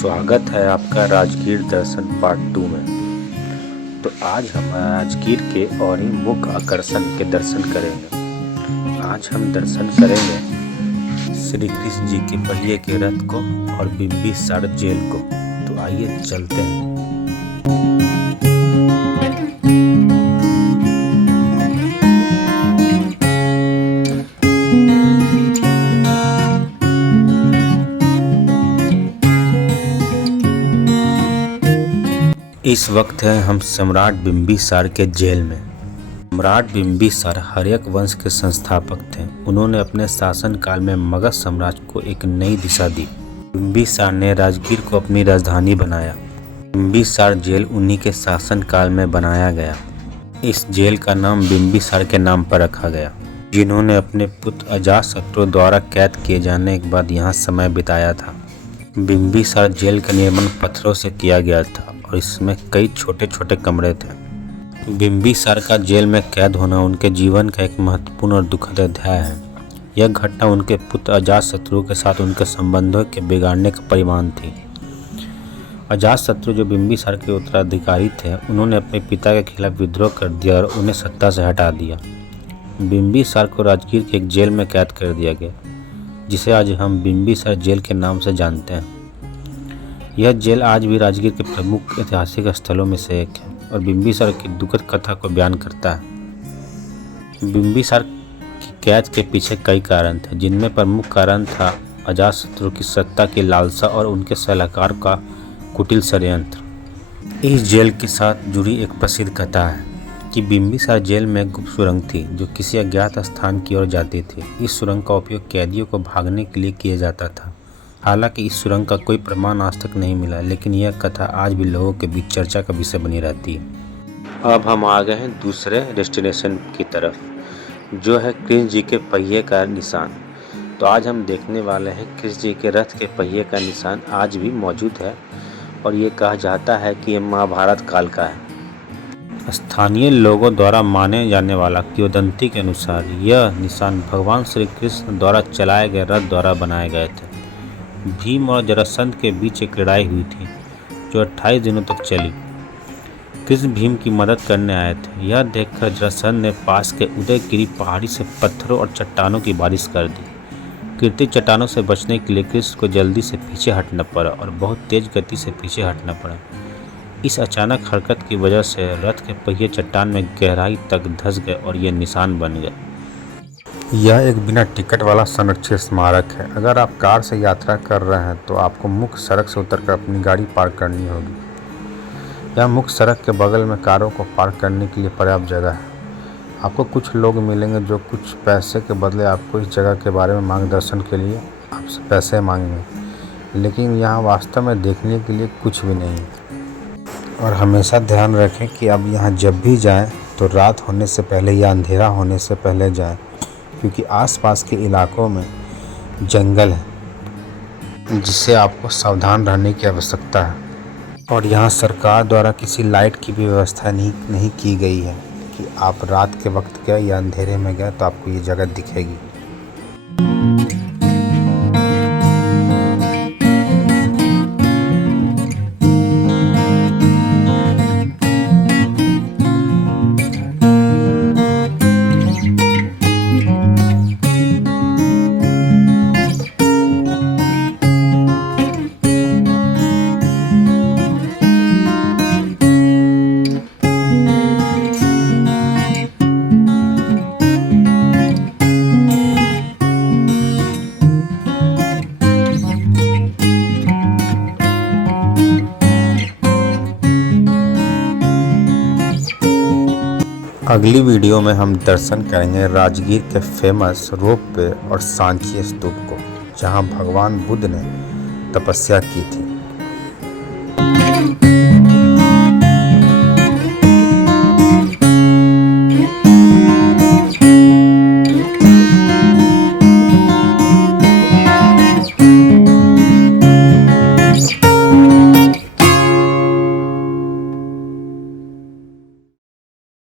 स्वागत है आपका राजगीर दर्शन पार्ट 2 में। तो आज हम राजगीर के और ही मुख्य आकर्षण के दर्शन करेंगे। आज हम दर्शन करेंगे श्री कृष्ण जी के पहिए के रथ को और बिंबिसार जेल को। तो आइए चलते हैं। इस वक्त है हम सम्राट बिंबिसार के जेल में। सम्राट बिंबिसार हर्यक वंश के संस्थापक थे। उन्होंने अपने शासनकाल में मगध साम्राज्य को एक नई दिशा दी। बिंबिसार ने राजगीर को अपनी राजधानी बनाया। बिंबिसार जेल उन्हीं के शासनकाल में बनाया गया। इस जेल का नाम बिंबिसार के नाम पर रखा गया, जिन्होंने अपने पुत्र अजातशत्रु द्वारा कैद किए जाने के बाद यहाँ समय बिताया था। बिंबिसार जेल का निर्माण पत्थरों से किया गया था और इसमें कई छोटे छोटे कमरे थे। बिंबिसार का जेल में कैद होना उनके जीवन का एक महत्वपूर्ण और दुखद अध्याय है। यह घटना उनके पुत्र अजातशत्रु के साथ उनके संबंधों के बिगाड़ने का परिणाम थी। अजातशत्रु जो बिंबिसार के उत्तराधिकारी थे, उन्होंने अपने पिता के खिलाफ विद्रोह कर दिया और उन्हें सत्ता से हटा दिया। बिंबिसार को राजगीर के एक जेल में कैद कर दिया गया, जिसे आज हम बिंबिसार जेल के नाम से जानते हैं। यह जेल आज भी राजगीर के प्रमुख ऐतिहासिक स्थलों में से एक है और बिंबिसार की दुखद कथा को बयान करता है। बिंबिसार की कैद के पीछे कई कारण थे, जिनमें प्रमुख कारण था अजातशत्रु की सत्ता की लालसा और उनके सलाहकार का कुटिल षड्यंत्र। इस जेल के साथ जुड़ी एक प्रसिद्ध कथा है कि बिंबिसार जेल में एक गुप्त सुरंग थी जो किसी अज्ञात स्थान की ओर जाती थी। इस सुरंग का उपयोग कैदियों को भागने के लिए किया जाता था। हालांकि इस सुरंग का कोई प्रमाण आज तक नहीं मिला, लेकिन यह कथा आज भी लोगों के बीच चर्चा का विषय बनी रहती है। अब हम आ गए हैं दूसरे डेस्टिनेशन की तरफ, जो है कृष्ण जी के पहिए का निशान। तो आज हम देखने वाले हैं कृष्ण जी के रथ के पहिए का निशान आज भी मौजूद है और ये कहा जाता है कि यह महाभारत काल का है। स्थानीय लोगों द्वारा माने जाने वाला किंवदंती के अनुसार यह निशान भगवान श्री कृष्ण द्वारा चलाए गए रथ द्वारा बनाए गए थे। भीम और जरासंध के बीच एक लड़ाई हुई थी जो 28 दिनों तक चली। कृष्ण भीम की मदद करने आए थे। यह देखकर जरासंध ने पास के उदयगिरी पहाड़ी से पत्थरों और चट्टानों की बारिश कर दी। गिरती चट्टानों से बचने के लिए कृष्ण को जल्दी से पीछे हटना पड़ा और बहुत तेज गति से पीछे हटना पड़ा। इस अचानक हरकत की वजह से रथ के पहिए चट्टान में गहराई तक धंस गए और ये निशान बन गए। यह एक बिना टिकट वाला संरक्षित स्मारक है। अगर आप कार से यात्रा कर रहे हैं तो आपको मुख्य सड़क से उतरकर अपनी गाड़ी पार्क करनी होगी। यह मुख्य सड़क के बगल में कारों को पार्क करने के लिए पर्याप्त जगह है। आपको कुछ लोग मिलेंगे जो कुछ पैसे के बदले आपको इस जगह के बारे में मार्गदर्शन के लिए आपसे पैसे मांगेंगे, लेकिन यहाँ वास्तव में देखने के लिए कुछ भी नहीं है। और हमेशा ध्यान रखें कि आप यहाँ जब भी जाएँ तो रात होने से पहले या अंधेरा होने से पहले जाएँ, क्योंकि आसपास के इलाकों में जंगल है जिससे आपको सावधान रहने की आवश्यकता है। और यहाँ सरकार द्वारा किसी लाइट की भी व्यवस्था नहीं की गई है कि आप रात के वक्त गए या अंधेरे में गए तो आपको ये जगह दिखेगी। अगली वीडियो में हम दर्शन करेंगे राजगीर के फेमस रोप वे और सांची स्तूप को, जहां भगवान बुद्ध ने तपस्या की थी।